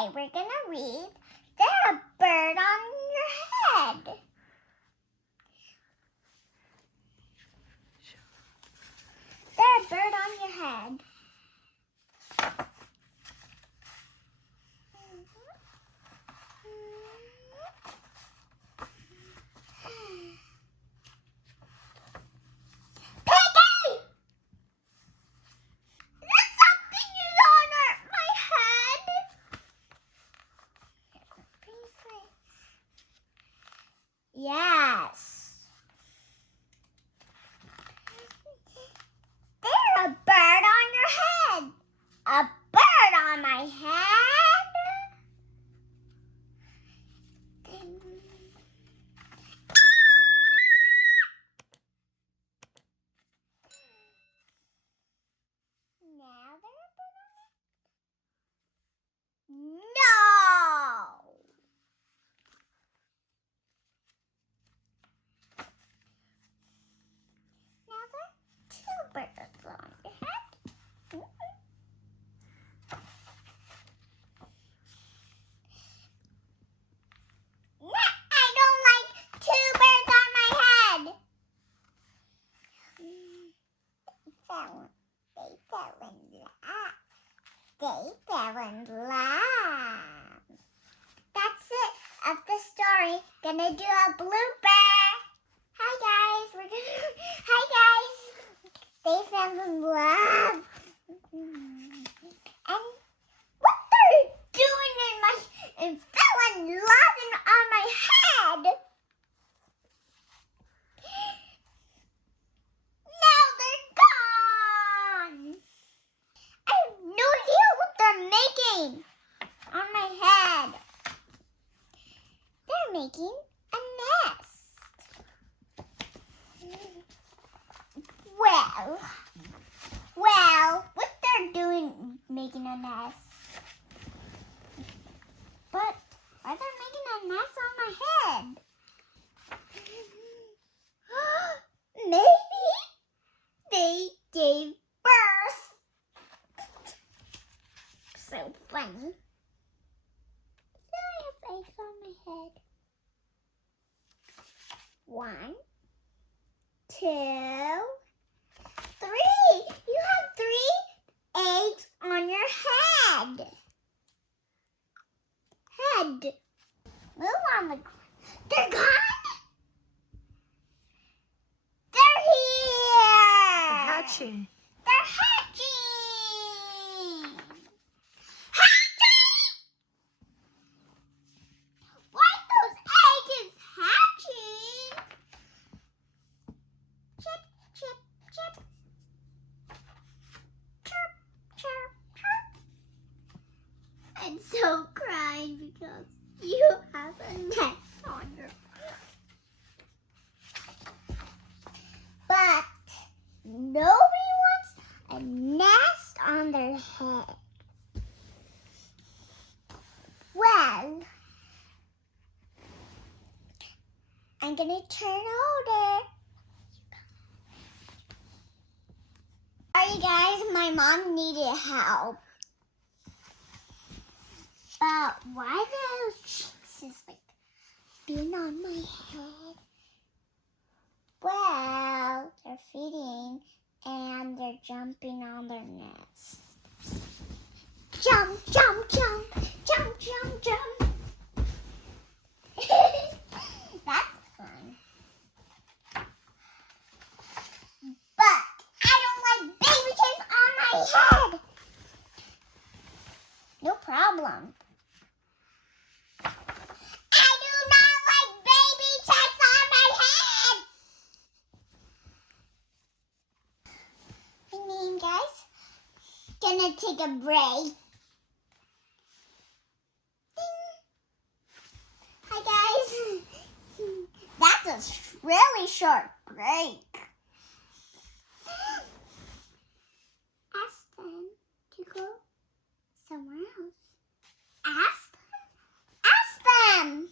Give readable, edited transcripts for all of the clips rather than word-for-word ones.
Okay, we're gonna read There's a Bird on Your Head. There's a bird on your head. Piggie! Is this something you on my head? Yes. There's a bird on your head. A bird on my head? Now there's a bird on it? No! Now there's two birds on your head. I don't like two birds on my head. They fell in love. That's it of the story. Gonna do a blooper. Hi guys, hi guys. They fell in love. And what they're doing and fell in love on my head. Now they're gone. I have no idea what they're making on my head. They're making a nest. Well, what they're doing, making a nest. But why they're making a nest on my head? Maybe they gave birth. So funny. I have eggs on my head. 1, 2, 3. You have 3 eggs on your head. Move on the ground. They're gone. They're here. They're hatching. They're hatching. Why those eggs is hatching? Chip, chip, chip. Chirp, chirp, chirp. I'm so crying because you have a nest on your head. But nobody wants a nest on their head. Well, I'm gonna turn older. Sorry guys, my mom needed help. But why those chicks is like being on my head? Well, they're feeding and they're jumping on their nest. Jump, jump, jump, jump, jump, jump. That's fun. But I don't like baby chicks on my head. No problem. I do not like baby chicks on my head. Guys, gonna take a break. Ding. Hi guys. That's a really short break. Ask them to go somewhere else. Ask them.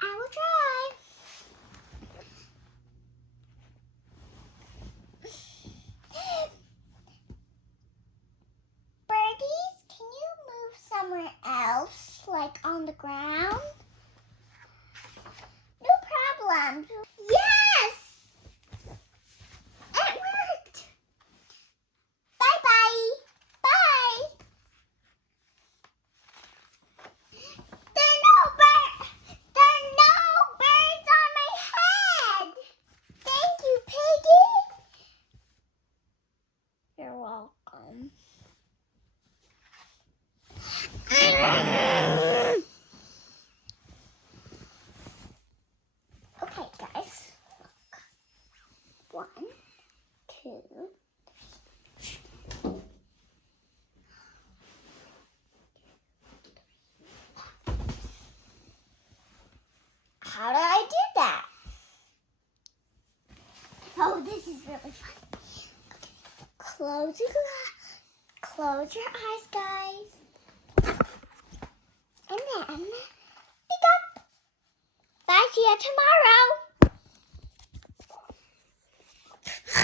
I will try. arms. Yes! It worked! Bye-bye! Bye! There are no birds on my head! Thank you, Piggie! You're welcome. Okay, guys. Look. 1, 2. How do I do that? Oh, this is really fun. Okay. Close your eyes, guys. And then pick up. Bye, see you tomorrow.